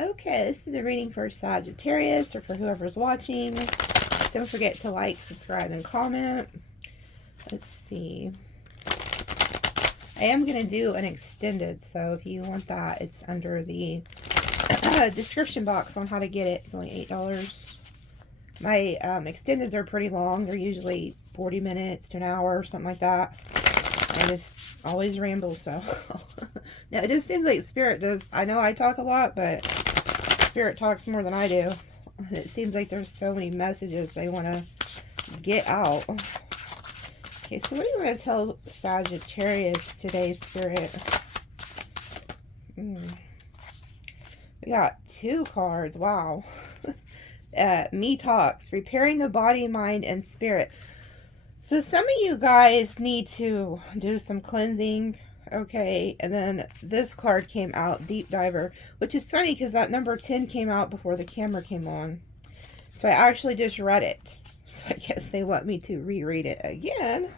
Okay, this is a reading for Sagittarius or for whoever's watching. Don't forget to like, subscribe, and comment. Let's see. I am going to do an extended, so if you want that, it's under the description box on how to get it. It's only $8. My extendeds are pretty long. They're usually 40 minutes to an hour or something like that. I just always ramble, so. Now, it just seems like Spirit does. I know I talk a lot, but Spirit talks more than I do. It seems like there's so many messages they want to get out. Okay, so what do you want to tell Sagittarius today, Spirit? We got 2 cards. Wow. Me talks. Repairing the body, mind, and spirit. So some of you guys need to do some cleansing. Okay, and then this card came out, Deep Diver, which is funny because that number 10 came out before the camera came on. So I actually just read it. So I guess they want me to reread it again.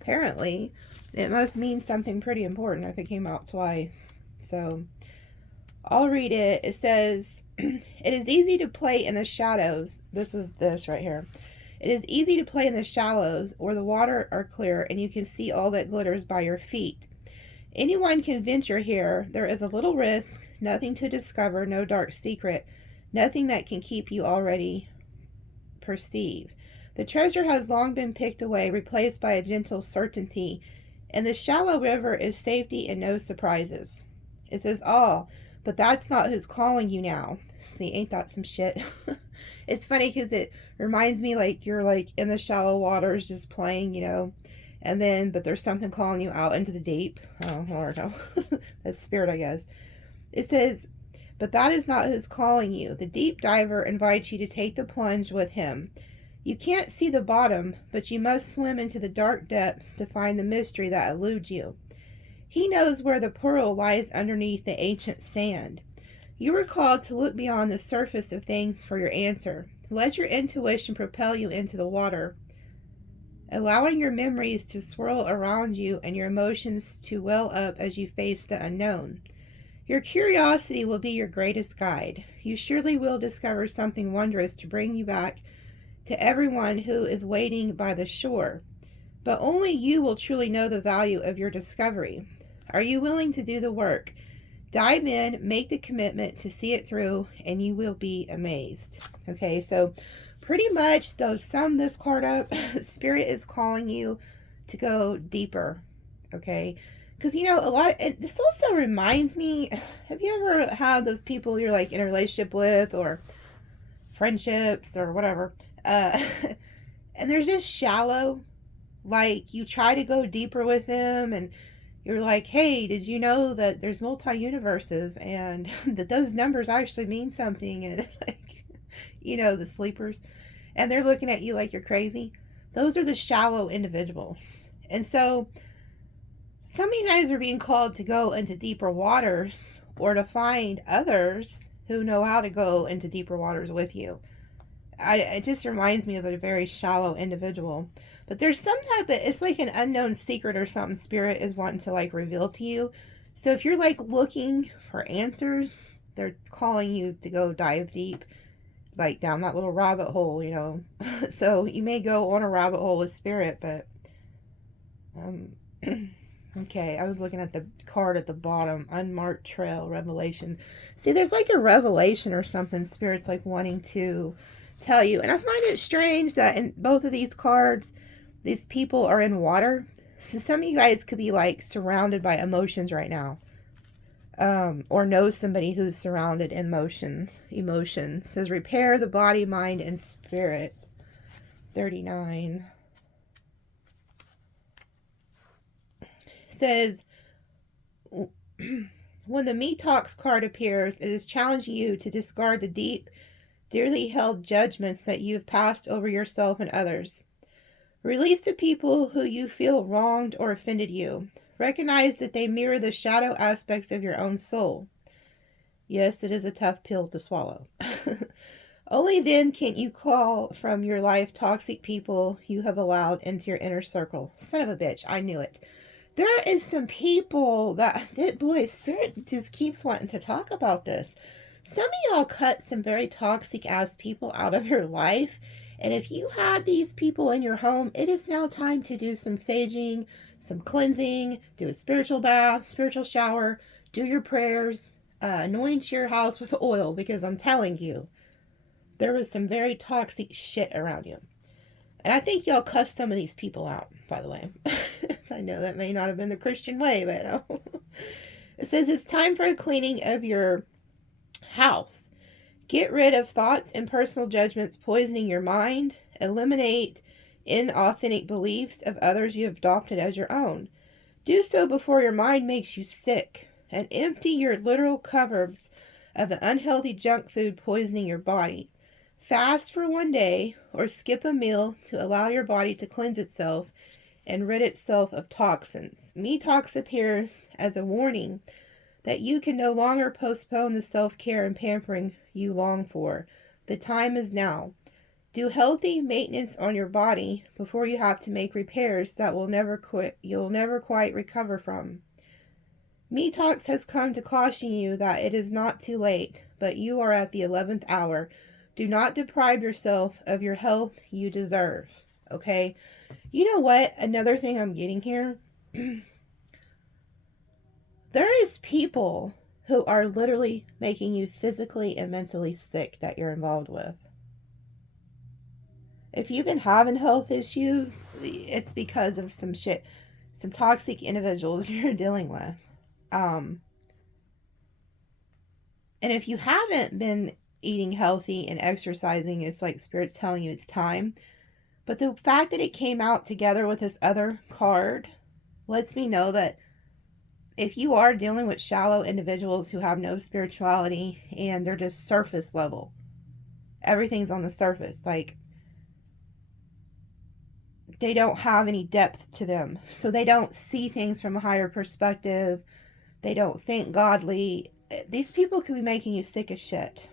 Apparently, it must mean something pretty important if it came out twice. So I'll read it. It says, it is easy to play in the shadows. This is this right here. It is easy to play in the shallows where the water are clear and you can see all that glitters by your feet. Anyone can venture here. There is a little risk, nothing to discover, no dark secret, nothing that can keep you already perceive. The treasure has long been picked away, replaced by a gentle certainty, and the shallow river is safety and no surprises. It says, oh, but that's not who's calling you now. See, ain't that some shit? It's funny because it reminds me like you're like in the shallow waters just playing, you know, and then, but there's something calling you out into the deep. Oh, Lord, no. That's Spirit, I guess. It says, but that is not who's calling you. The deep diver invites you to take the plunge with him. You can't see the bottom, but you must swim into the dark depths to find the mystery that eludes you. He knows where the pearl lies underneath the ancient sand. You are called to look beyond the surface of things for your answer. Let your intuition propel you into the water, allowing your memories to swirl around you and your emotions to well up as you face the unknown. Your curiosity will be your greatest guide. You surely will discover something wondrous to bring you back to everyone who is waiting by the shore. But only you will truly know the value of your discovery. Are you willing to do the work? Dive in, make the commitment to see it through, and you will be amazed. Okay, so pretty much, though, sum this card up, Spirit is calling you to go deeper, okay? Because, you know, a lot, and this also reminds me, have you ever had those people you're like in a relationship with, or friendships, or whatever, and they're just shallow, like you try to go deeper with them, and you're like, hey, did you know that there's multi-universes, and that those numbers actually mean something, and like, you know, the sleepers, and they're looking at you like you're crazy. Those are the shallow individuals. And so some of you guys are being called to go into deeper waters, or to find others who know how to go into deeper waters with you. It just reminds me of a very shallow individual. But there's some type of, it's like an unknown secret or something Spirit is wanting to like reveal to you. So if you're like looking for answers, they're calling you to go dive deep, like down that little rabbit hole, you know. So you may go on a rabbit hole with Spirit, but okay, I was looking at the card at the bottom, unmarked trail, revelation. See, there's like a revelation or something Spirit's like wanting to tell you. And I find it strange that in both of these cards, these people are in water. So some of you guys could be like surrounded by emotions right now. Or know somebody who's surrounded in emotions. It says repair the body, mind, and spirit. 39. It says, when the Me Talks card appears, it is challenging you to discard the deep, dearly held judgments that you've passed over yourself and others. Release the people who you feel wronged or offended you. Recognize that they mirror the shadow aspects of your own soul. Yes, it is a tough pill to swallow. Only then can you call from your life toxic people you have allowed into your inner circle. Son of a bitch, I knew it. There is some people that boy, Spirit just keeps wanting to talk about this. Some of y'all cut some very toxic ass people out of your life. And if you had these people in your home, it is now time to do some saging, some cleansing, do a spiritual bath, spiritual shower, do your prayers, anoint your house with oil, because I'm telling you, there was some very toxic shit around you. And I think y'all cussed some of these people out, by the way. I know that may not have been the Christian way, but no. It says it's time for a cleaning of your house. Get rid of thoughts and personal judgments poisoning your mind. Eliminate inauthentic beliefs of others you have adopted as your own. Do so before your mind makes you sick. And empty your literal cupboards of the unhealthy junk food poisoning your body. Fast for one day or skip a meal to allow your body to cleanse itself and rid itself of toxins. Detox appears as a warning that you can no longer postpone the self-care and pampering you long for. The time is now. Do healthy maintenance on your body before you have to make repairs that you'll never quite recover from. Detox has come to caution you that it is not too late, but you are at the 11th hour. Do not deprive yourself of your health you deserve. Okay? You know what? Another thing I'm getting here. There is people who are literally making you physically and mentally sick that you're involved with. If you've been having health issues, it's because of some shit, some toxic individuals you're dealing with. And if you haven't been eating healthy and exercising, it's like Spirit's telling you it's time. But the fact that it came out together with this other card lets me know that if you are dealing with shallow individuals who have no spirituality and they're just surface level, everything's on the surface, like they don't have any depth to them, so they don't see things from a higher perspective, they don't think godly. These people could be making you sick as shit.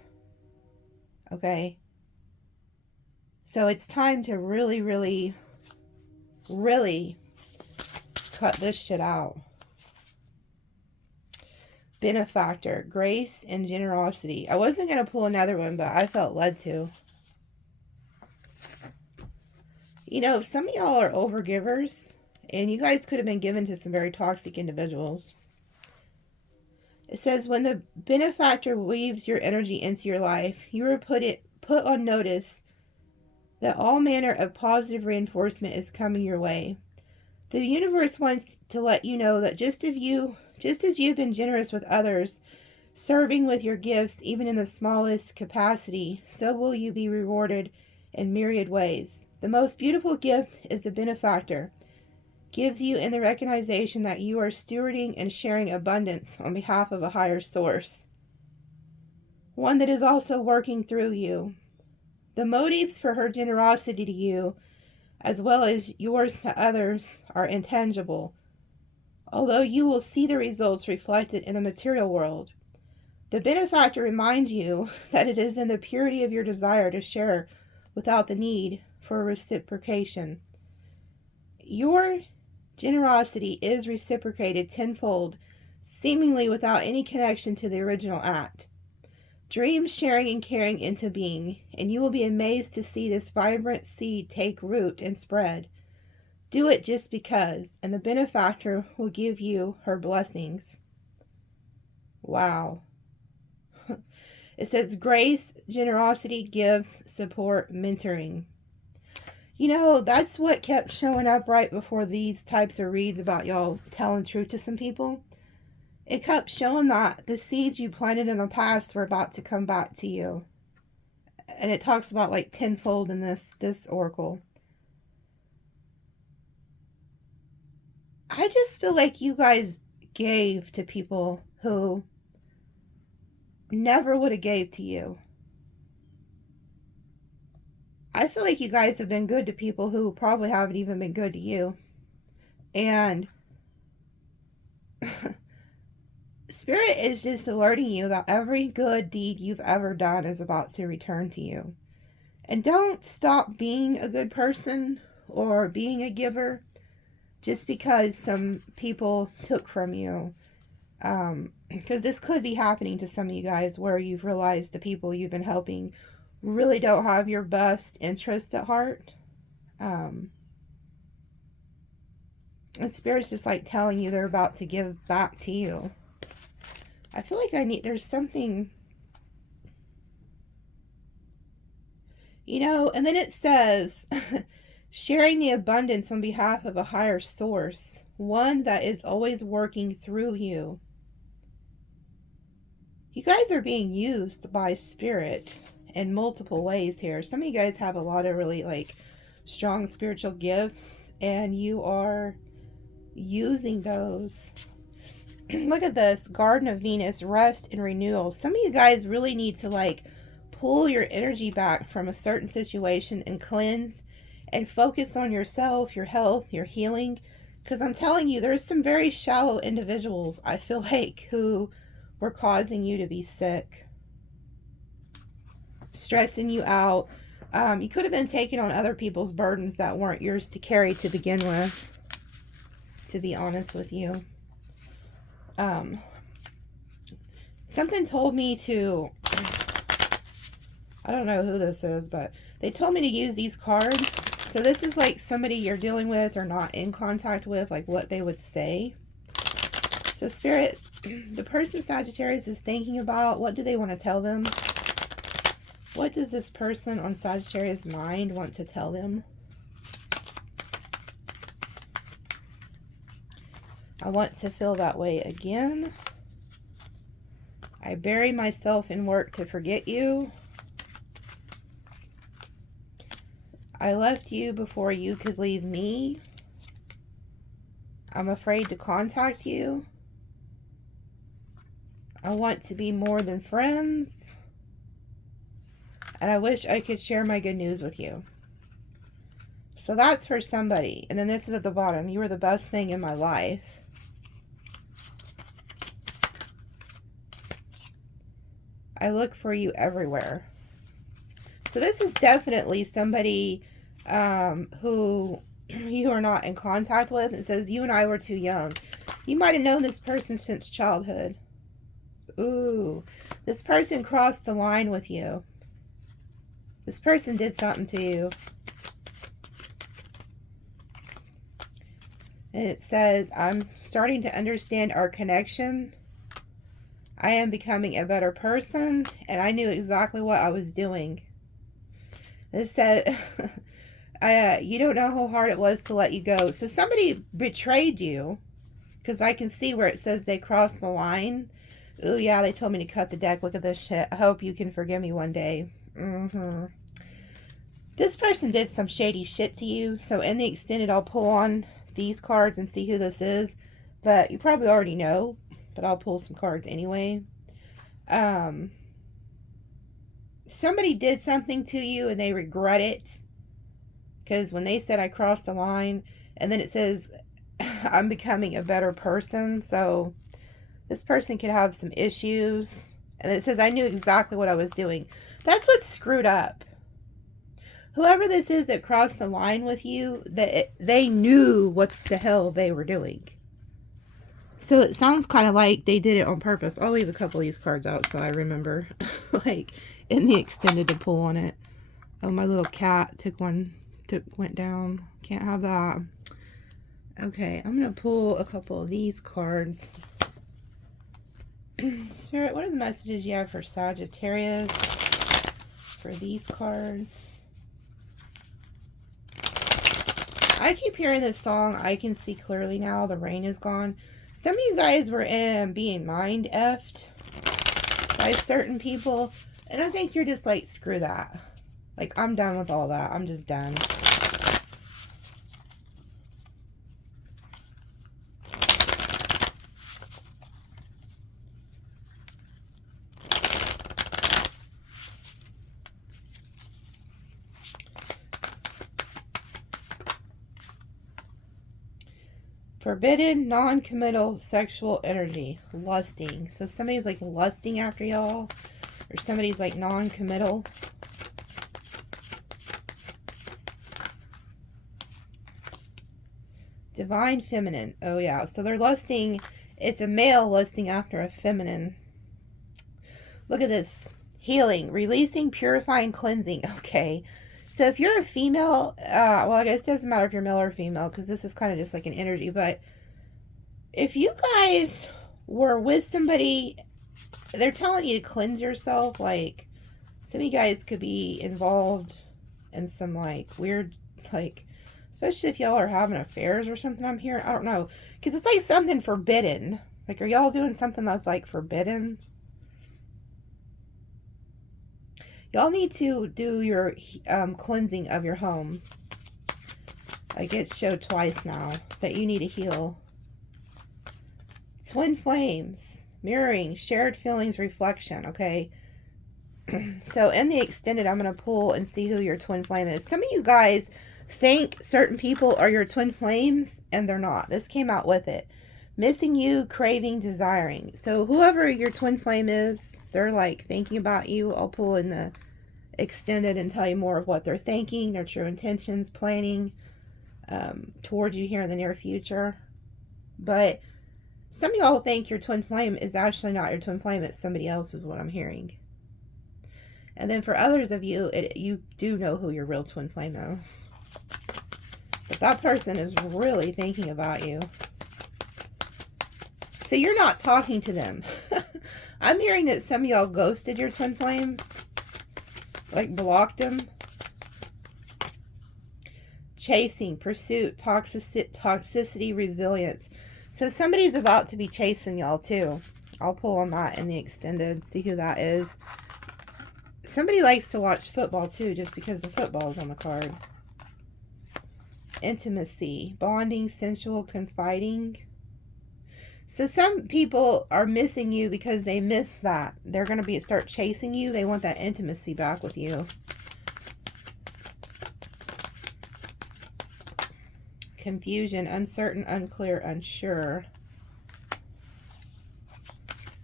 Okay? So it's time to really, really, really cut this shit out. Benefactor, grace and generosity. I wasn't going to pull another one, but I felt led to. You know, some of y'all are overgivers, and you guys could have been given to some very toxic individuals. It says, when the benefactor weaves your energy into your life, you are put on notice that all manner of positive reinforcement is coming your way. The universe wants to let you know that just as you've been generous with others, serving with your gifts even in the smallest capacity, so will you be rewarded in myriad ways. The most beautiful gift is the benefactor gives you in the recognition that you are stewarding and sharing abundance on behalf of a higher source, one that is also working through you. The motives for her generosity to you, as well as yours to others, are intangible, although you will see the results reflected in the material world. The benefactor reminds you that it is in the purity of your desire to share without the need for reciprocation. Your generosity is reciprocated tenfold, seemingly without any connection to the original act. Dream sharing and caring into being, and you will be amazed to see this vibrant seed take root and spread. Do it just because, and the benefactor will give you her blessings. Wow. It says grace, generosity, gifts, support, mentoring. You know, that's what kept showing up right before these types of reads about y'all telling truth to some people. It kept showing that the seeds you planted in the past were about to come back to you. And it talks about like tenfold in this oracle. I just feel like you guys gave to people who never would have gave to you. I feel like you guys have been good to people who probably haven't even been good to you. And Spirit is just alerting you that every good deed you've ever done is about to return to you. And don't stop being a good person or being a giver just because some people took from you. Because this could be happening to some of you guys where you've realized the people you've been helping really don't have your best interest at heart. And Spirit's just like telling you they're about to give back to you. I feel like there's something, you know, and then it says, sharing the abundance on behalf of a higher source, one that is always working through you. You guys are being used by Spirit in multiple ways here. Some of you guys have a lot of really like strong spiritual gifts, and you are using those. Look at this, Garden of Venus, rest and renewal. Some of you guys really need to like pull your energy back from a certain situation and cleanse and focus on yourself, your health, your healing. Because I'm telling you, there's some very shallow individuals, I feel like, who were causing you to be sick, stressing you out. You could have been taking on other people's burdens that weren't yours to carry to begin with, to be honest with you. Something told me to, I don't know who this is, but they told me to use these cards. So this is like somebody you're dealing with or not in contact with, like what they would say. So Spirit, the person Sagittarius is thinking about, what do they want to tell them? What does this person on Sagittarius' mind want to tell them? I want to feel that way again. I bury myself in work to forget you. I left you before you could leave me. I'm afraid to contact you. I want to be more than friends. And I wish I could share my good news with you. So that's for somebody. And then this is at the bottom. You were the best thing in my life. I look for you everywhere. So this is definitely somebody who you are not in contact with. It says, you and I were too young. You might have known this person since childhood. Ooh, this person crossed the line with you. This person did something to you. And it says, I'm starting to understand our connection. I am becoming a better person, and I knew exactly what I was doing. It said, you don't know how hard it was to let you go. So somebody betrayed you, because I can see where it says they crossed the line. Ooh, yeah, they told me to cut the deck. Look at this shit. I hope you can forgive me one day. This person did some shady shit to you. So in the extended, I'll pull on these cards and see who this is. But you probably already know. But I'll pull some cards anyway. Somebody did something to you and they regret it. Because when they said I crossed the line, and then it says I'm becoming a better person. So this person could have some issues. And it says I knew exactly what I was doing. That's what's screwed up. Whoever this is that crossed the line with you, they knew what the hell they were doing. So it sounds kind of like they did it on purpose. I'll leave a couple of these cards out so I remember, like, in the extended to pull on it. Oh, my little cat went down. Can't have that. Okay, I'm going to pull a couple of these cards. Spirit, what are the messages you have for Sagittarius for these cards? I keep hearing this song. I can see clearly now. The rain is gone. Some of you guys were being mind effed by certain people. And I think you're just like, screw that. Like, I'm done with all that. I'm just done. Forbidden, non-committal sexual energy. Lusting. So somebody's like lusting after y'all. Or somebody's like non-committal. Divine feminine. Oh yeah. So they're lusting It's a male lusting after a feminine. Look at this. Healing, releasing, purifying, cleansing. Okay. So if you're a female, well, I guess it doesn't matter if you're male or female, because this is kind of just like an energy. But if you guys were with somebody, they're telling you to cleanse yourself. Like, some of you guys could be involved in some, like, weird, like, especially if y'all are having affairs or something, I'm hearing. I don't know. Because it's like something forbidden. Like, are y'all doing something that's, like, forbidden? Y'all need to do your cleansing of your home. Like, it's showed twice now that you need to heal. Twin flames, mirroring, shared feelings, reflection. Okay. So in the extended, I'm going to pull and see who your twin flame is. Some of you guys think certain people are your twin flames, and they're not. This came out with it. Missing you, craving, desiring. So whoever your twin flame is, they're like thinking about you. I'll pull in the extended and tell you more of what they're thinking, their true intentions, planning towards you here in the near future. But some of y'all think your twin flame is actually not your twin flame. It's somebody else is what I'm hearing. And then for others of you, you do know who your real twin flame is. But that person is really thinking about you. So you're not talking to them. I'm hearing that some of y'all ghosted your twin flame. Like blocked them. Chasing, pursuit, toxicity, resilience. So somebody's about to be chasing y'all too. I'll pull on that in the extended. See who that is. Somebody likes to watch football too, just because the football is on the card. Intimacy, bonding, sensual, confiding. So some people are missing you because they miss that. They're going to start chasing you. They want that intimacy back with you. Confusion, uncertain, unclear, unsure.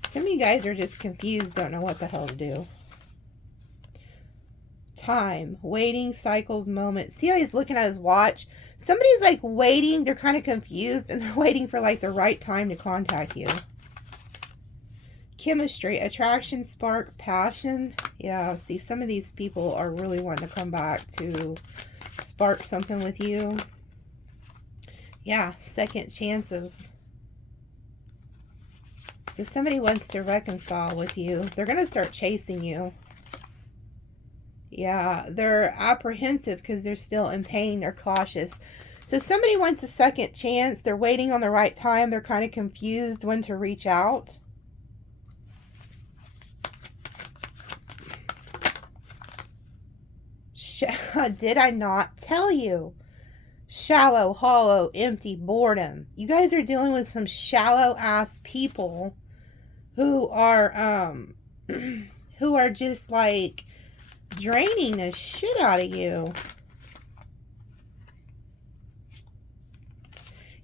Some of you guys are just confused, don't know what the hell to do. Time, waiting, cycles, moments. See how he's looking at his watch? Somebody's like waiting, they're kind of confused, and they're waiting for like the right time to contact you. Chemistry, attraction, spark, passion. Yeah, see, some of these people are really wanting to come back to spark something with you. Yeah, second chances. So somebody wants to reconcile with you. They're going to start chasing you. Yeah, they're apprehensive because they're still in pain. They're cautious. So somebody wants a second chance. They're waiting on the right time. They're kind of confused when to reach out. Did I not tell you? Shallow, hollow, empty, boredom. You guys are dealing with some shallow ass people who are just like draining the shit out of you.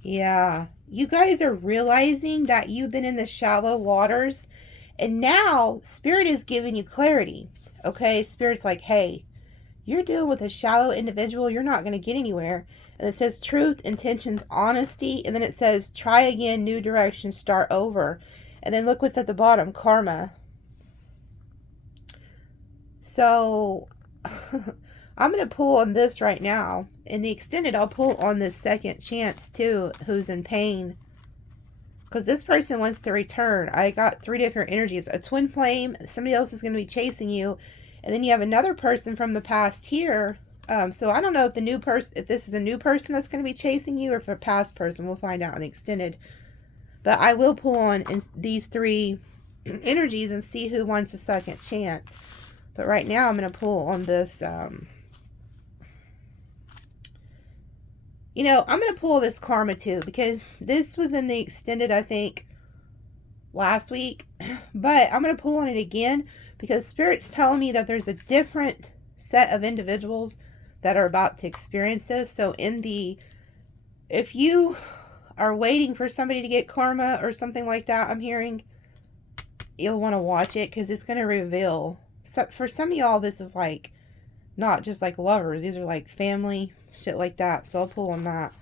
Yeah, you guys are realizing that you've been in the shallow waters, and now Spirit is giving you clarity. Okay, Spirit's like, hey, you're dealing with a shallow individual. You're not going to get anywhere. And it says truth, intentions, honesty. And then it says try again, new direction, start over. And then look what's at the bottom, karma. So I'm going to pull on this right now. In the extended, I'll pull on this second chance too, who's in pain. Because this person wants to return. I got 3 different energies. A twin flame, somebody else is going to be chasing you. And then you have another person from the past here. So I don't know if the new person, if this is a new person that's going to be chasing you, or if a past person. We'll find out in the extended. But I will pull on these 3 energies and see who wants a second chance. But right now I'm going to pull on this. You know, I'm going to pull this karma too, because this was in the extended, I think, last week. But I'm going to pull on it again, because Spirit's telling me that there's a different set of individuals that are about to experience this. So if you are waiting for somebody to get karma or something like that, I'm hearing, you'll want to watch it, because it's going to reveal. So for some of y'all, this is like not just like lovers. These are like family, shit like that. So I'll pull on that.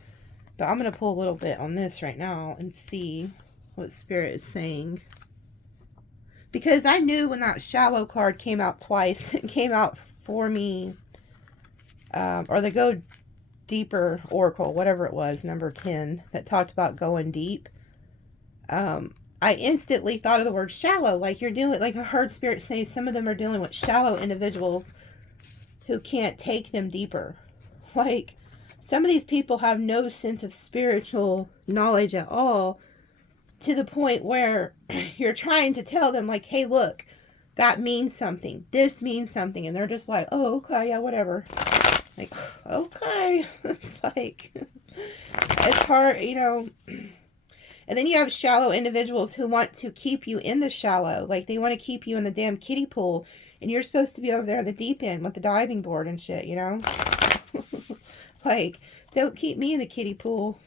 But I'm going to pull a little bit on this right now and see. what Spirit is saying. Because I knew when that shallow card came out twice, it came out for me, or the Go Deeper Oracle, whatever it was, number 10, that talked about going deep. I instantly thought of the word shallow, like you're dealing, like I heard Spirit say some of them are dealing with shallow individuals who can't take them deeper. Like, some of these people have no sense of spiritual knowledge at all, to the point where you're trying to tell them, like, hey, look, that means something. This means something. And they're just like, oh, okay, yeah, whatever. Like, okay. It's like, it's hard, you know. And then you have shallow individuals who want to keep you in the shallow. Like, they want to keep you in the damn kiddie pool. And you're supposed to be over there in the deep end with the diving board and shit, you know? Like, don't keep me in the kiddie pool.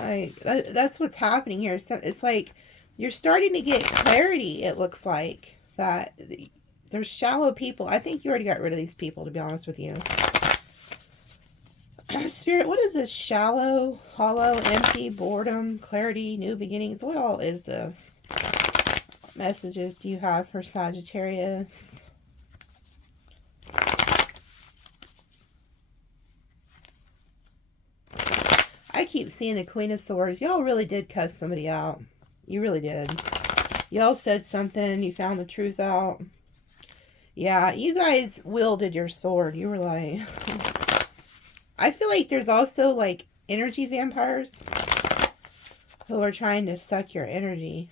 Like, that's what's happening here. So it's like you're starting to get clarity, it looks like, that there's shallow people. I think you already got rid of these people, to be honest with you. Spirit, what is this? Shallow, hollow, empty, boredom, clarity, new beginnings. What all is this? What messages do you have for Sagittarius? I keep seeing the Queen of Swords. Y'all really did cuss somebody out. You really did. Y'all said something. You found the truth out. Yeah, you guys wielded your sword. You were like... I feel like there's also, like, energy vampires who are trying to suck your energy.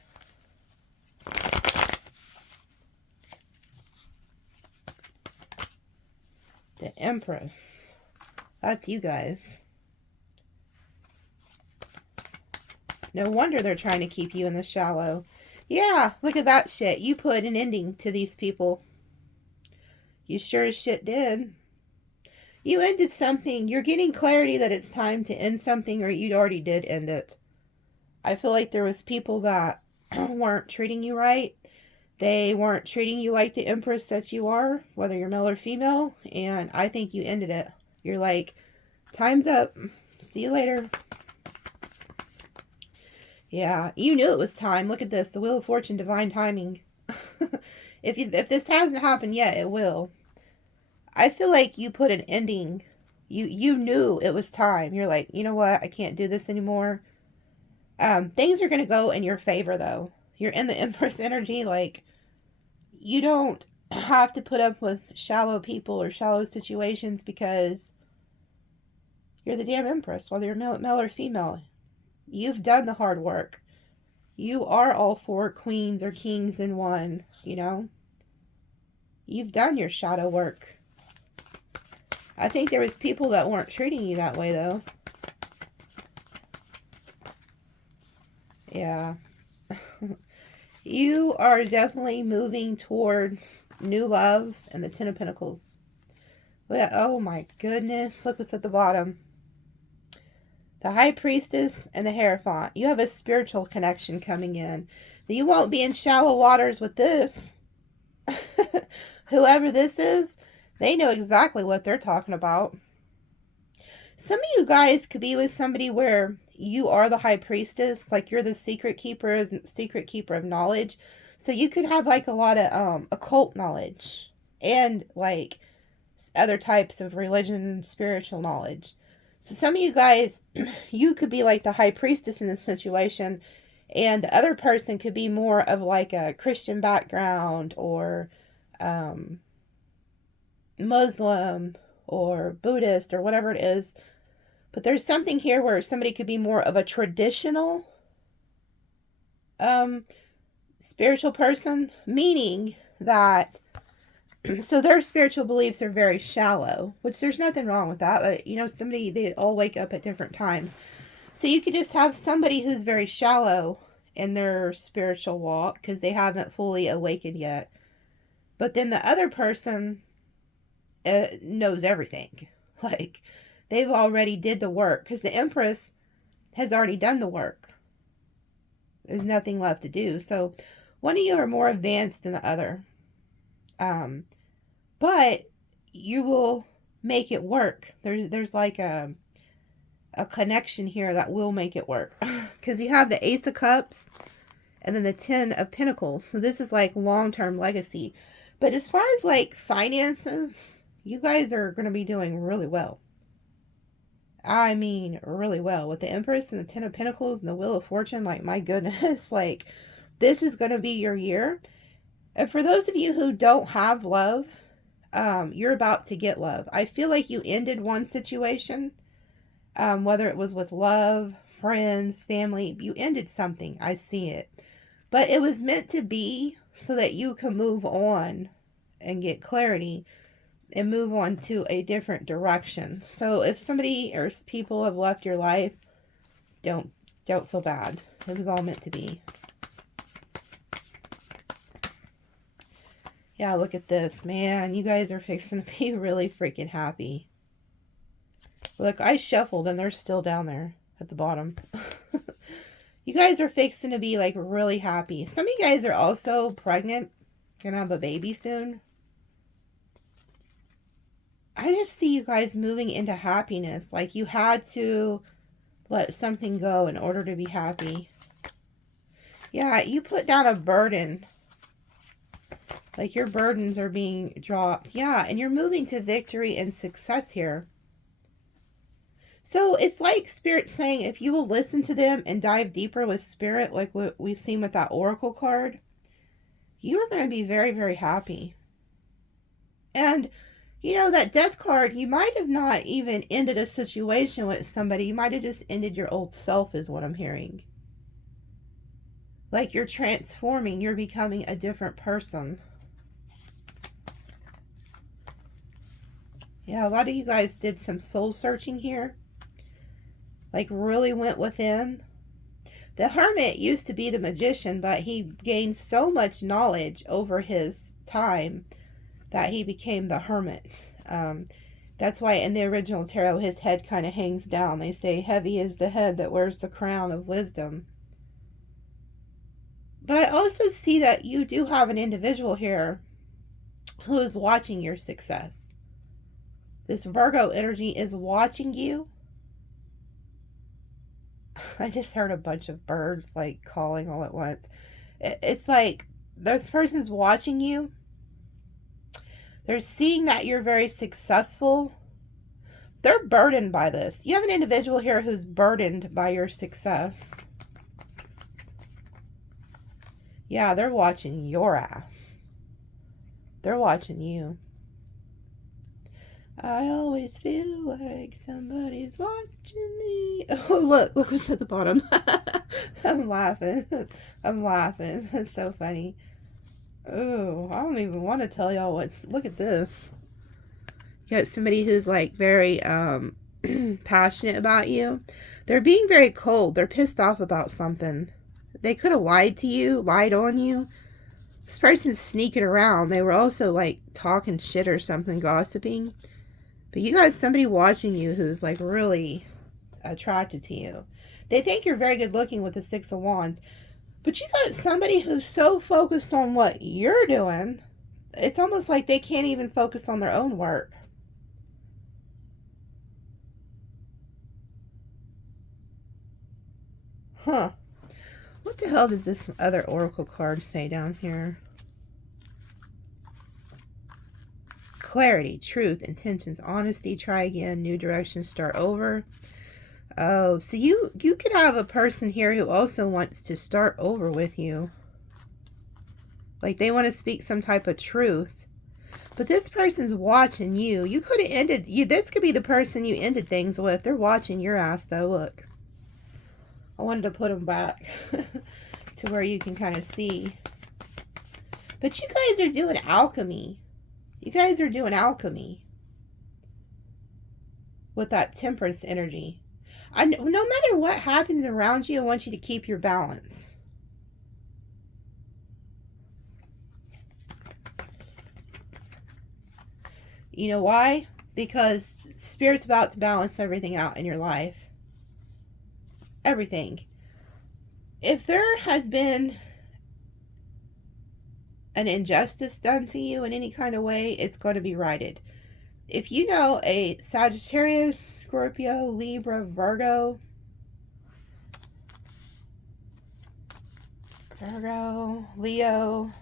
The Empress. That's you guys. No wonder they're trying to keep you in the shallow. Yeah, look at that shit. You put an ending to these people. You sure as shit did. You ended something. You're getting clarity that it's time to end something, or you already did end it. I feel like there was people that weren't treating you right. They weren't treating you like the Empress that you are, whether you're male or female. And I think you ended it. You're like, time's up. See you later. Yeah, you knew it was time. Look at this. The Wheel of Fortune, divine timing. If this hasn't happened yet, it will. I feel like you put an ending. You knew it was time. You're like, you know what? I can't do this anymore. Things are going to go in your favor, though. You're in the Empress energy. Like, you don't have to put up with shallow people or shallow situations because you're the damn Empress, whether you're male or female. You've done the hard work. You are all 4 queens or kings in one, you know? You've done your shadow work. I think there was people that weren't treating you that way, though. Yeah. You are definitely moving towards new love and the 10 of Pentacles. But, oh my goodness. Look what's at the bottom. The High Priestess and the Hierophant. You have a spiritual connection coming in. You won't be in shallow waters with this. Whoever this is, they know exactly what they're talking about. Some of you guys could be with somebody where you are the High Priestess. Like, you're the secret keeper of knowledge. So you could have, like, a lot of occult knowledge. And, like, other types of religion, spiritual knowledge. So some of you guys, you could be like the High Priestess in this situation, and the other person could be more of like a Christian background, or Muslim, or Buddhist, or whatever it is. But there's something here where somebody could be more of a traditional spiritual person, meaning that so their spiritual beliefs are very shallow, which there's nothing wrong with that. But, you know, they all wake up at different times. So you could just have somebody who's very shallow in their spiritual walk because they haven't fully awakened yet. But then the other person knows everything. Like, they've already did the work because the Empress has already done the work. There's nothing left to do. So one of you are more advanced than the other. But you will make it work. There's like a connection here that will make it work. because you have the Ace of Cups and then the 10 of Pentacles. So this is like long-term legacy. But as far as like finances, you guys are going to be doing really well. I mean, really well. With the Empress and the 10 of Pentacles and the Wheel of Fortune, like, my goodness, like, this is going to be your year. And for those of you who don't have love, you're about to get love. I feel like you ended one situation, whether it was with love, friends, family. You ended something. I see it. But it was meant to be so that you can move on and get clarity and move on to a different direction. So if somebody or people have left your life, don't feel bad. It was all meant to be. Yeah, look at this, man. You guys are fixing to be really freaking happy. Look, I shuffled and they're still down there at the bottom. You guys are fixing to be like really happy. Some of you guys are also pregnant, gonna have a baby soon. I just see you guys moving into happiness. Like you had to let something go in order to be happy. Yeah, you put down a burden. Like your burdens are being dropped. Yeah, and you're moving to victory and success here. So it's like Spirit saying, if you will listen to them and dive deeper with Spirit, like what we've seen with that Oracle card, you are going to be very, very happy. And you know, that Death card, you might have not even ended a situation with somebody. You might have just ended your old self, is what I'm hearing. Like you're transforming. You're becoming a different person. Yeah, a lot of you guys did some soul searching here. Like really went within. The Hermit used to be the magician, but he gained so much knowledge over his time that he became the Hermit. That's why in the original tarot, his head kind of hangs down. They say, heavy is the head that wears the crown of wisdom. But I also see that you do have an individual here who is watching your success. This Virgo energy is watching you. I just heard a bunch of birds like calling all at once. It's like this person's watching you. They're seeing that you're very successful. They're burdened by this. You have an individual here who's burdened by your success. Yeah, they're watching your ass. They're watching you. I always feel like somebody's watching me. Oh, look what's at the bottom. I'm laughing. I'm laughing. It's so funny. Oh, I don't even want to tell y'all what's... Look at this. You got somebody who's like very passionate about you. They're being very cold. They're pissed off about something. They could have lied to you, lied on you. This person's sneaking around. They were also like talking shit or something, gossiping. But you got somebody watching you who's like really attracted to you. They think you're very good looking with the Six of Wands. But you got somebody who's so focused on what you're doing, it's almost like they can't even focus on their own work. Huh. What the hell does this other oracle card say down here? Clarity, truth, intentions, honesty, try again, new direction, start over. Oh, so you could have a person here who also wants to start over with you. Like they want to speak some type of truth. But this person's watching you. You could have ended... This could be the person you ended things with. They're watching your ass though, look. I wanted to put them back to where you can kind of see. But you guys are doing alchemy. You guys are doing alchemy. With that Temperance energy. No matter what happens around you, I want you to keep your balance. You know why? Because Spirit's about to balance everything out in your life. Everything. If there has been an injustice done to you in any kind of way, it's going to be righted. If you know a Sagittarius, Scorpio, Libra, Virgo, Virgo, Leo.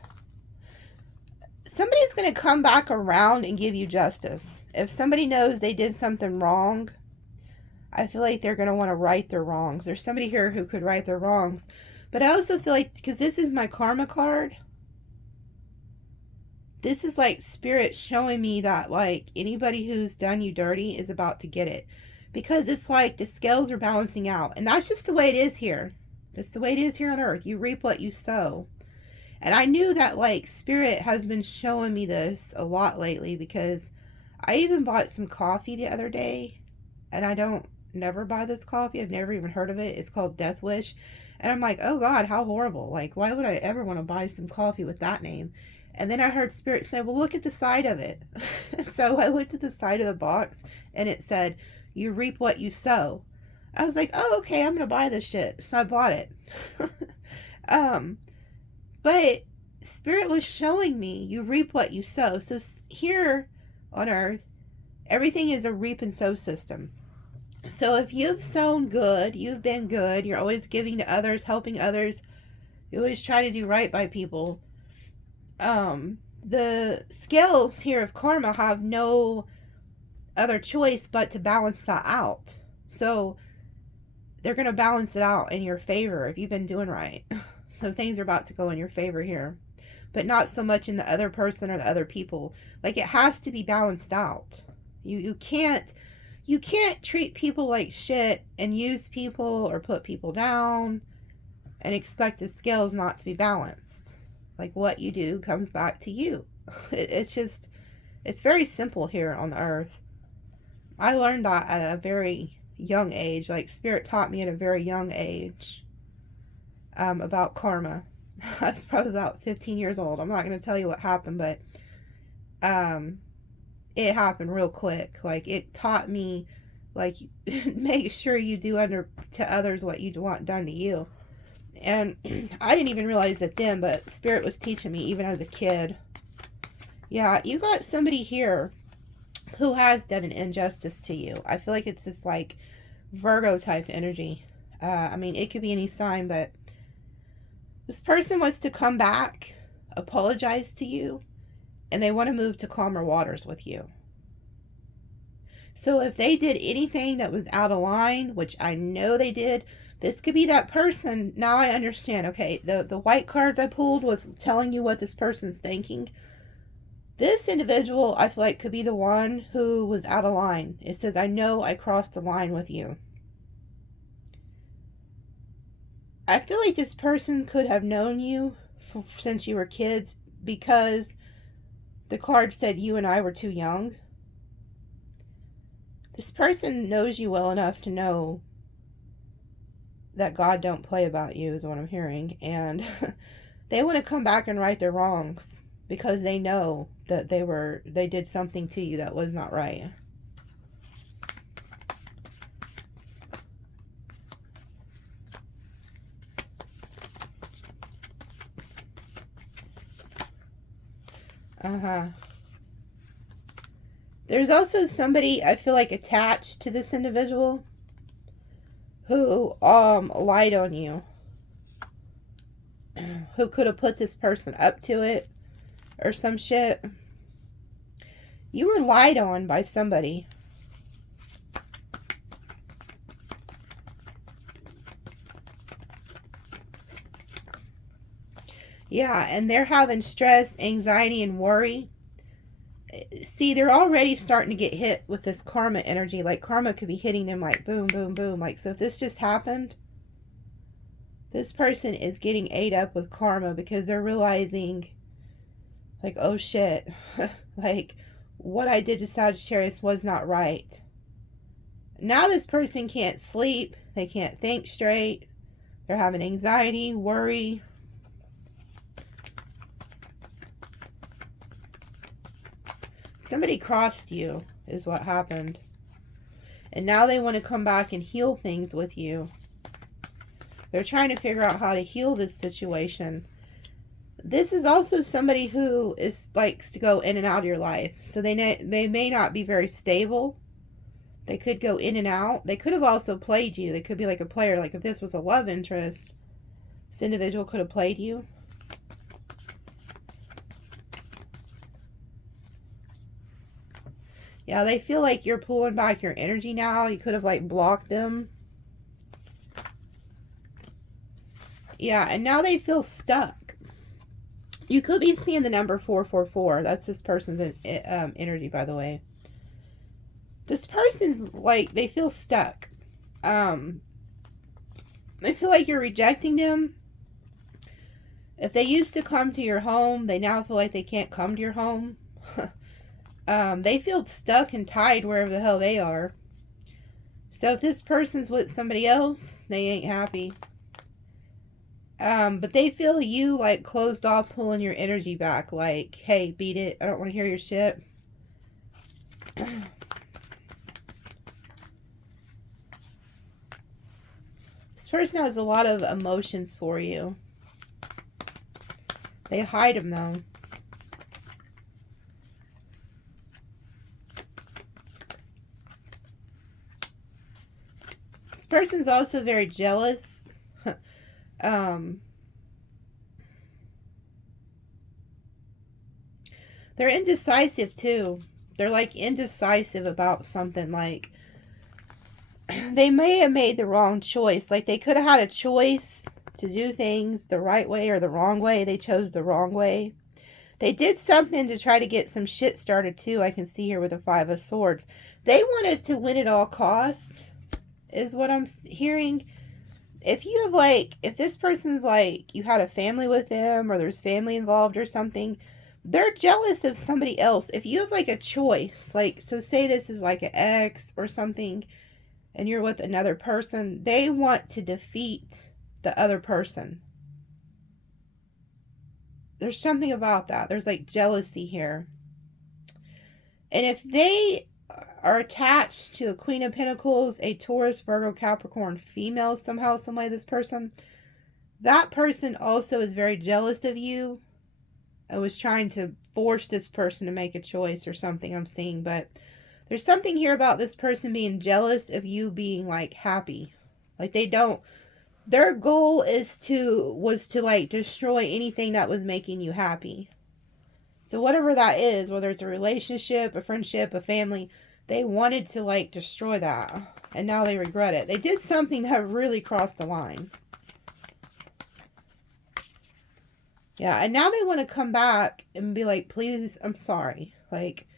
Somebody's going to come back around and give you justice. If somebody knows they did something wrong, I feel like they're going to want to right their wrongs. There's somebody here who could right their wrongs. But I also feel like, because this is my karma card, this is like spirit showing me that like anybody who's done you dirty is about to get it. Because it's like the scales are balancing out. And that's just the way it is here. That's the way it is here on earth. You reap what you sow. And I knew that like spirit has been showing me this a lot lately, because I even bought some coffee the other day, and I don't never buy this coffee. I've never even heard of it. It's called Death Wish. And I'm like, oh God, how horrible. Like, why would I ever want to buy some coffee with that name? And then I heard spirit say, well, look at the side of it. So I looked at the side of the box and it said, you reap what you sow. I was like, oh, okay, I'm going to buy this shit. So I bought it. But spirit was showing me you reap what you sow. So here on earth, everything is a reap and sow system. So if you've sown good, you've been good, you're always giving to others, helping others, you always try to do right by people. The scales here of karma have no other choice but to balance that out. So they're going to balance it out in your favor if you've been doing right. So things are about to go in your favor here, but not so much in the other person or the other people. Like, it has to be balanced out. You can't treat people like shit and use people or put people down and expect the scales not to be balanced. Like, what you do comes back to you. It's very simple here on the earth. I learned that at a very young age. Like, spirit taught me at a very young age about karma. I was probably about 15 years old. I'm not going to tell you what happened, but it happened real quick. Like, it taught me, like, make sure you do to others what you want done to you. And I didn't even realize it then, but spirit was teaching me even as a kid. Yeah, you got somebody here who has done an injustice to you. I feel like it's this like Virgo type energy. I mean, it could be any sign, but this person wants to come back, apologize to you, and they want to move to calmer waters with you. So if they did anything that was out of line, which I know they did, this could be that person. Now I understand. Okay, the white cards I pulled with telling you what this person's thinking. This individual, I feel like, could be the one who was out of line. It says, I know I crossed the line with you. I feel like this person could have known you since you were kids, because the card said you and I were too young. This person knows you well enough to know that God don't play about you, is what I'm hearing. And they want to come back and right their wrongs, because they know that they did something to you that was not right. There's also somebody, I feel like, attached to this individual who lied on you, who could have put this person up to it or some shit. You were lied on by somebody. Yeah, and they're having stress, anxiety, and worry. See, they're already starting to get hit with this karma energy. Like, karma could be hitting them like boom, boom, boom. Like, so if this just happened, this person is getting ate up with karma, because they're realizing, like, oh shit, like, what I did to Sagittarius was not right. Now this person can't sleep. They can't think straight. They're having anxiety, worry. Somebody crossed you is what happened. And now they want to come back and heal things with you. They're trying to figure out how to heal this situation. This is also somebody who likes to go in and out of your life. So they may not be very stable. They could go in and out. They could have also played you. They could be like a player. Like if this was a love interest, This individual could have played you. Yeah, they feel like you're pulling back your energy now. You could have like blocked them. Yeah, and now they feel stuck. You could be seeing the number 444. That's this person's energy, by the way. This person's like, they feel stuck. They feel like you're rejecting them. If they used to come to your home, they now feel like they can't come to your home. They feel stuck and tied wherever the hell they are. So if this person's with somebody else, they ain't happy. But they feel you like closed off, pulling your energy back. Like, hey, beat it. I don't want to hear your shit. This person has a lot of emotions for you. They hide them though. This person's also very jealous. They're indecisive too. They're like indecisive about something. Like, they may have made the wrong choice. Like, they could have had a choice to do things the right way or the wrong way. They chose the wrong way. They did something to try to get some shit started too. I can see here with the 5 of Swords. They wanted to win at all costs, is what I'm hearing. If you have like, if this person's like, you had a family with them or there's family involved or something, they're jealous of somebody else. If you have like a choice, like, so say this is like an ex or something and you're with another person, they want to defeat the other person. There's something about that. There's like jealousy here. And if they are attached to a Queen of Pentacles, a Taurus, Virgo, Capricorn female somehow, some way, this person, that person also is very jealous of you. I was trying to force this person to make a choice or something, I'm seeing. But there's something here about this person being jealous of you being like happy. Like, they don't, their goal was to like destroy anything that was making you happy. So whatever that is, whether it's a relationship, a friendship, a family, they wanted to like destroy that. And now they regret it. They did something that really crossed the line. Yeah, and now they want to come back and be like, please, I'm sorry. Like,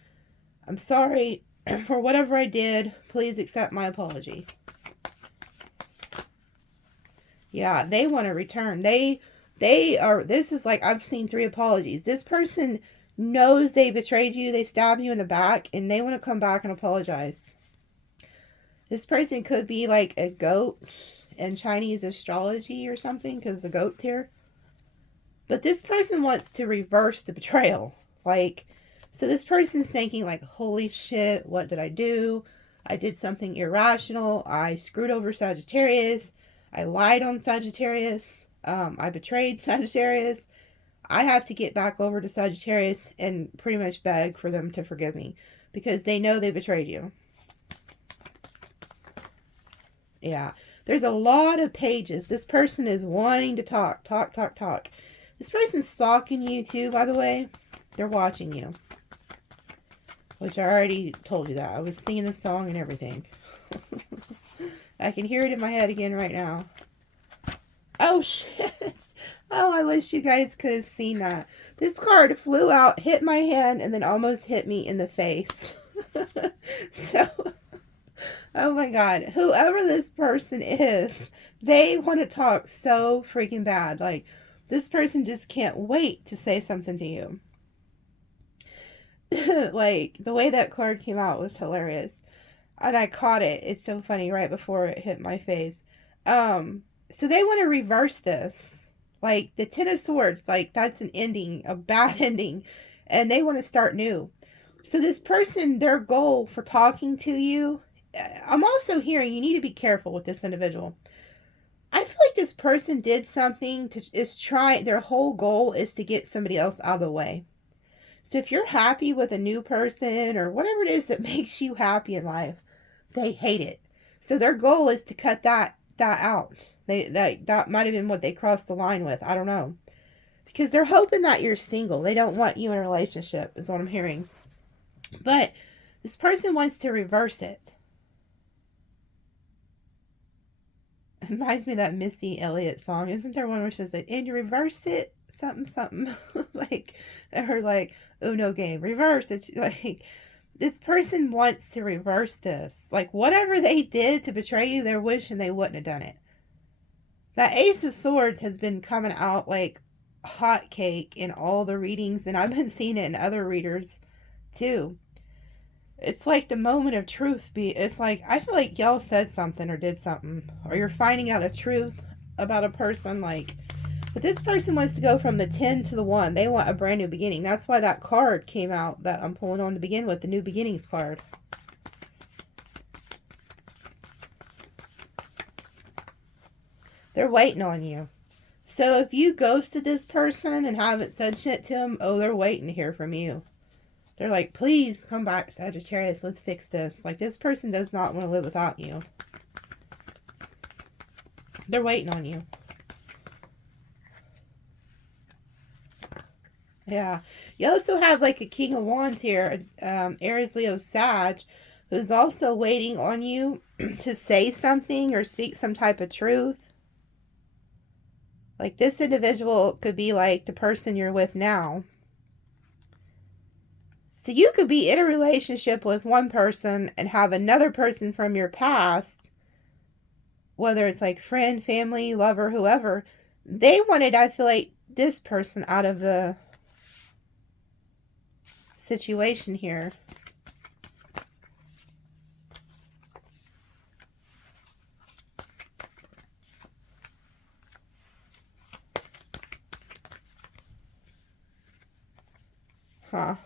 I'm sorry for whatever I did. Please accept my apology. Yeah, they want to return. They are, this is like, I've seen 3 apologies. This person knows they betrayed you. They stabbed you in the back and they want to come back and apologize. This person could be like a goat in Chinese astrology or something, because the goat's here. But this person wants to reverse the betrayal. Like, so this person's thinking like, holy shit, what did I do? I did something irrational. I screwed over Sagittarius. I lied on Sagittarius. I betrayed Sagittarius. I have to get back over to Sagittarius and pretty much beg for them to forgive me, because they know they betrayed you. Yeah. There's a lot of pages. This person is wanting to talk. This person's stalking you too, by the way. They're watching you. Which I already told you that. I was singing this song and everything. I can hear it in my head again right now. Oh, shit. Oh, I wish you guys could have seen that. This card flew out, hit my hand, and then almost hit me in the face. So, oh my God. Whoever this person is, they want to talk so freaking bad. Like, this person just can't wait to say something to you. Like, the way that card came out was hilarious. And I caught it. It's so funny right before it hit my face. So they want to reverse this. Like, the 10 of Swords, like, that's an ending, a bad ending. And they want to start new. So this person, their goal for talking to you, I'm also hearing you need to be careful with this individual. I feel like this person did something their whole goal is to get somebody else out of the way. So if you're happy with a new person or whatever it is that makes you happy in life, they hate it. So their goal is to cut that that out. That might have been what they crossed the line with. I don't know. Because they're hoping that you're single. They don't want you in a relationship, is what I'm hearing. But this person wants to reverse it. It reminds me of that Missy Elliott song. Isn't there one where she says, and you reverse it? Something, something. Like, or like, Uno game. Reverse it. Like, this person wants to reverse this. Like, whatever they did to betray you, they're wishing they wouldn't have done it. That Ace of Swords has been coming out like hotcake in all the readings, and I've been seeing it in other readers too. It's like the moment of truth. It's like, I feel like y'all said something or did something, or you're finding out a truth about a person. Like, but this person wants to go from the 10 to the 1. They want a brand new beginning. That's why that card came out that I'm pulling on to begin with, the New Beginnings card. They're waiting on you. So if you ghosted this person and haven't said shit to them, oh, they're waiting to hear from you. They're like, please come back, Sagittarius. Let's fix this. Like, this person does not want to live without you. They're waiting on you. Yeah. You also have like a King of Wands here, Aries, Leo, Sag, who's also waiting on you to say something or speak some type of truth. Like, this individual could be like the person you're with now. So you could be in a relationship with one person and have another person from your past, whether it's like friend, family, lover, whoever, they wanted, I feel like, this person out of the situation here. Huh.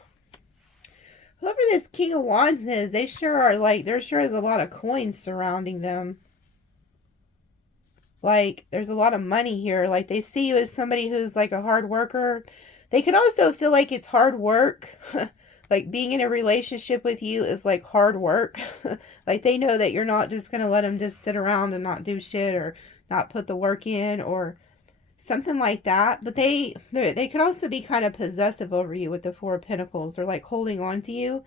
Whoever this King of Wands is, they sure are like, there sure is a lot of coins surrounding them. Like, there's a lot of money here. Like, they see you as somebody who's like a hard worker. They can also feel like it's hard work. Like, being in a relationship with you is like hard work. Like, they know that you're not just going to let them just sit around and not do shit or not put the work in or something like that. But they could also be kind of possessive over you with the Four of Pentacles. They're like holding on to you.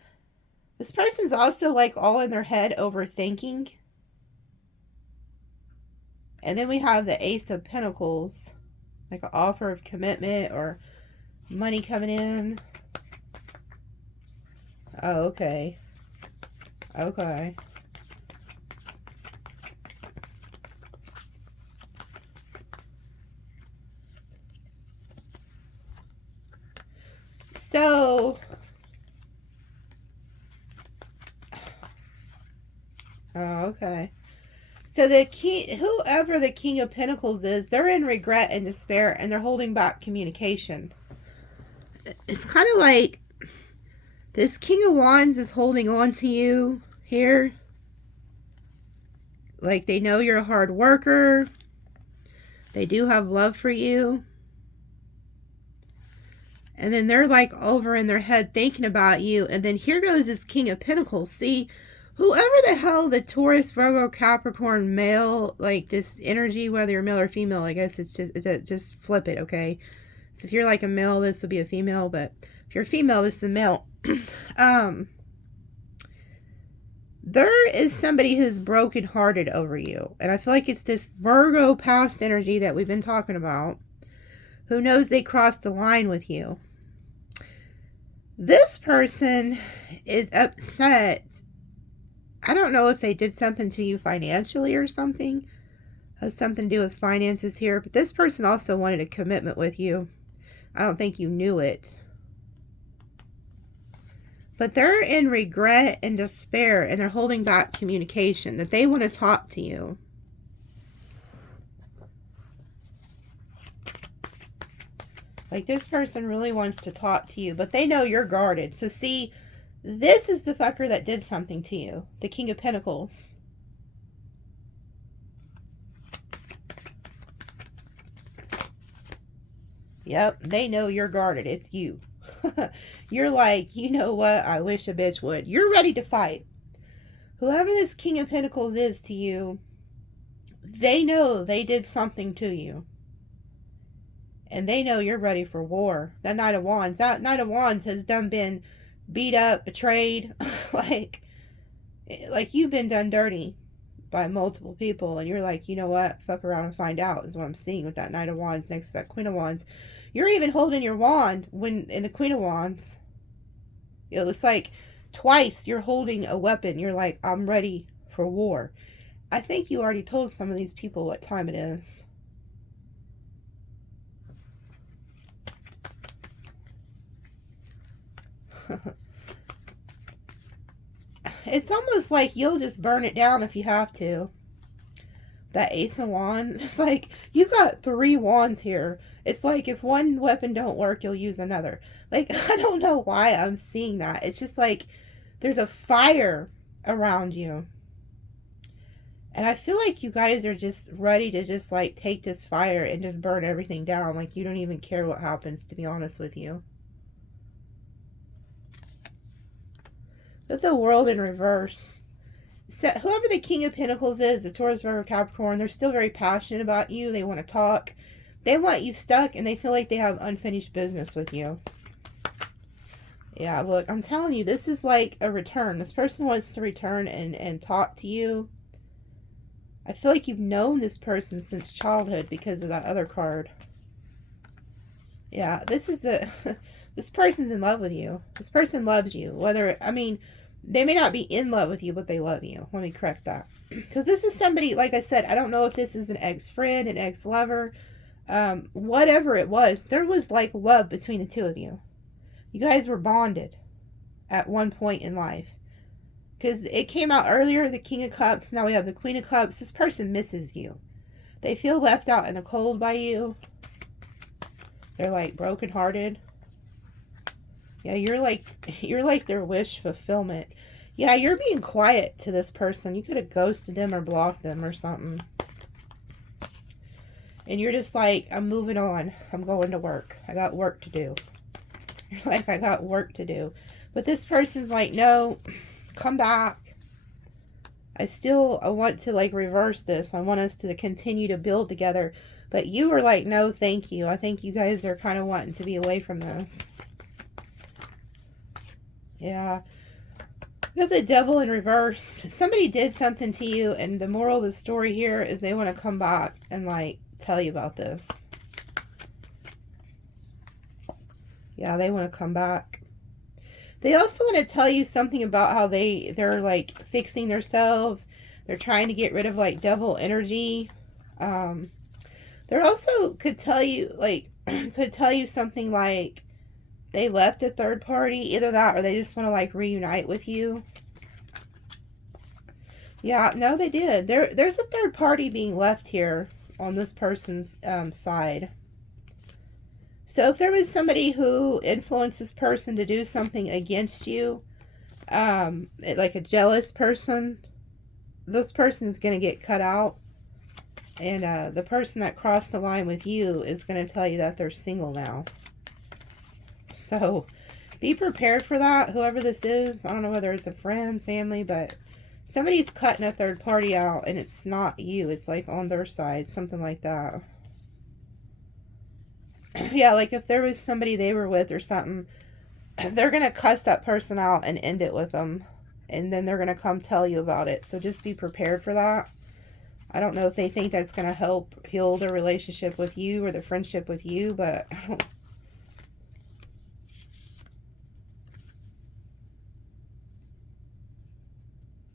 This person's also like all in their head overthinking. And then we have the Ace of Pentacles, like an offer of commitment or money coming in. Oh, okay. Okay. So, oh, okay. So the king, whoever the King of Pentacles is, they're in regret and despair, and they're holding back communication. It's kind of like this King of Wands is holding on to you here. Like, they know you're a hard worker. They do have love for you. And then they're like over in their head thinking about you. And then here goes this King of Pentacles. See, whoever the hell the Taurus, Virgo, Capricorn, male, like this energy, whether you're male or female, I guess it's just flip it, okay? So if you're like a male, this will be a female. But if you're a female, this is a male. There is somebody who's brokenhearted over you. And I feel like it's this Virgo past energy that we've been talking about, who knows they crossed the line with you. This person is upset. I don't know if they did something to you financially or something. Has something to do with finances here. But this person also wanted a commitment with you. I don't think you knew it. But they're in regret and despair, and they're holding back communication, that they want to talk to you. Like, this person really wants to talk to you, but they know you're guarded. So see, this is the fucker that did something to you. The King of Pentacles. Yep, they know you're guarded. It's you. You're like, you know what? I wish a bitch would. You're ready to fight. Whoever this King of Pentacles is to you, they know they did something to you. And they know you're ready for war. That Knight of Wands. That Knight of Wands has been beat up, betrayed. like you've been done dirty by multiple people. And you're like, you know what? Fuck around and find out is what I'm seeing with that Knight of Wands next to that Queen of Wands. You're even holding your wand when in the Queen of Wands. It's like twice you're holding a weapon. You're like, I'm ready for war. I think you already told some of these people what time it is. It's almost like you'll just burn it down if you have to. That Ace of Wands, it's like you got 3 wands here. It's like if one weapon don't work, you'll use another. Like, I don't know why I'm seeing that. It's just like there's a fire around you. And I feel like you guys are just ready to just like take this fire and just burn everything down. Like you don't even care what happens, to be honest with you. With the World in reverse. So whoever the King of Pentacles is, the Taurus, Virgo, Capricorn, they're still very passionate about you. They want to talk. They want you stuck, and they feel like they have unfinished business with you. Yeah, look, I'm telling you, this is like a return. This person wants to return and talk to you. I feel like you've known this person since childhood because of that other card. Yeah, this is a... this person's in love with you. This person loves you. Whether, I mean, they may not be in love with you, but they love you. Let me correct that. Because this is somebody, like I said, I don't know if this is an ex-friend, an ex-lover, whatever it was. There was like love between the two of you. You guys were bonded at one point in life. Because it came out earlier, the King of Cups. Now we have the Queen of Cups. This person misses you. They feel left out in the cold by you. They're like brokenhearted. Yeah, you're like their wish fulfillment. Yeah, you're being quiet to this person. You could have ghosted them or blocked them or something. And you're just like, I'm moving on. I'm going to work. I got work to do. You're like, I got work to do. But this person's like, no, come back. I want to like reverse this. I want us to continue to build together. But you were like, no, thank you. I think you guys are kind of wanting to be away from this. Yeah. We have the Devil in reverse. Somebody did something to you, and the moral of the story here is they want to come back and like tell you about this. Yeah, they want to come back. They also want to tell you something about how they're like fixing themselves. They're trying to get rid of like devil energy. They're also could tell you something like they left a third party, either that or they just want to like reunite with you. Yeah, no, they did. There's a third party being left here on this person's side. So if there was somebody who influenced this person to do something against you, like a jealous person, this person's going to get cut out. And the person that crossed the line with you is going to tell you that they're single now. So be prepared for that, whoever this is. I don't know whether it's a friend, family, but somebody's cutting a third party out and it's not you. It's like on their side, something like that. Yeah, like if there was somebody they were with or something, they're going to cuss that person out and end it with them. And then they're going to come tell you about it. So just be prepared for that. I don't know if they think that's going to help heal their relationship with you or the friendship with you, but I don't.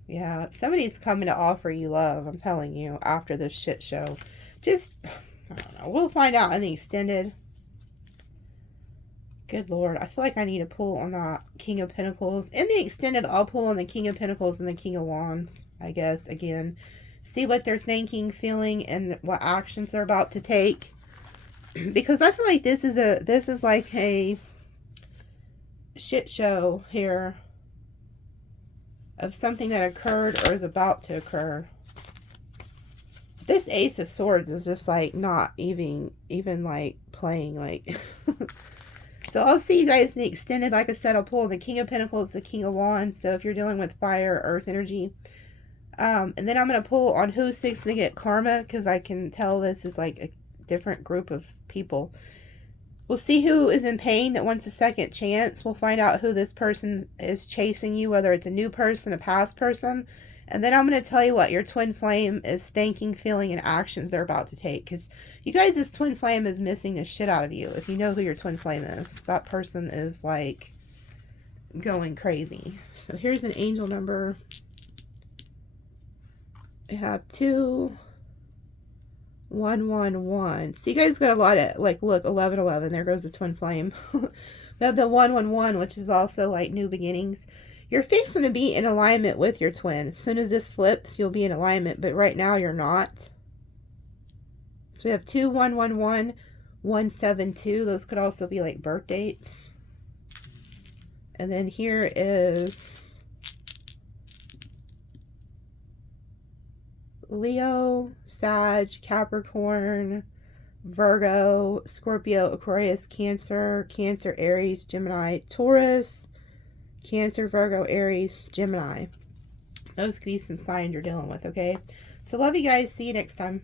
Yeah, somebody's coming to offer you love, I'm telling you, after this shit show. Just, I don't know. We'll find out in the extended. Good Lord. I feel like I need to pull on that King of Pentacles. In the extended, I'll pull on the King of Pentacles and the King of Wands, I guess, again. See what they're thinking, feeling, and what actions they're about to take. Because I feel like this is like a shit show here of something that occurred or is about to occur. This Ace of Swords is just like not even like playing like. So I'll see you guys in the extended. Like I said, I'll pull the King of Pentacles, the King of Wands. So if you're dealing with fire, earth energy, And then I'm going to pull on who's fixing to get karma, because I can tell this is like a different group of people. We'll see who is in pain that wants a second chance. We'll find out who this person is chasing you, whether it's a new person, a past person. And then I'm going to tell you what your twin flame is thinking, feeling, and actions they're about to take. Because you guys, this twin flame is missing the shit out of you. If you know who your twin flame is, that person is like going crazy. So here's an angel number. I have 2, 1, 1, 1. So you guys got a lot of, like, look, 11, 11. There goes the twin flame. We have the 1, 1, 1, which is also like new beginnings. You're fixing to be in alignment with your twin. As soon as this flips, you'll be in alignment, but right now you're not. So we have 2, 1, 1, 1, 1, 7, 2. Those could also be like birth dates. And then here is Leo, Sag, Capricorn, Virgo, Scorpio, Aquarius, Cancer, Cancer, Aries, Gemini, Taurus, Cancer, Virgo, Aries, Gemini. Those could be some signs you're dealing with, okay? So love you guys. See you next time.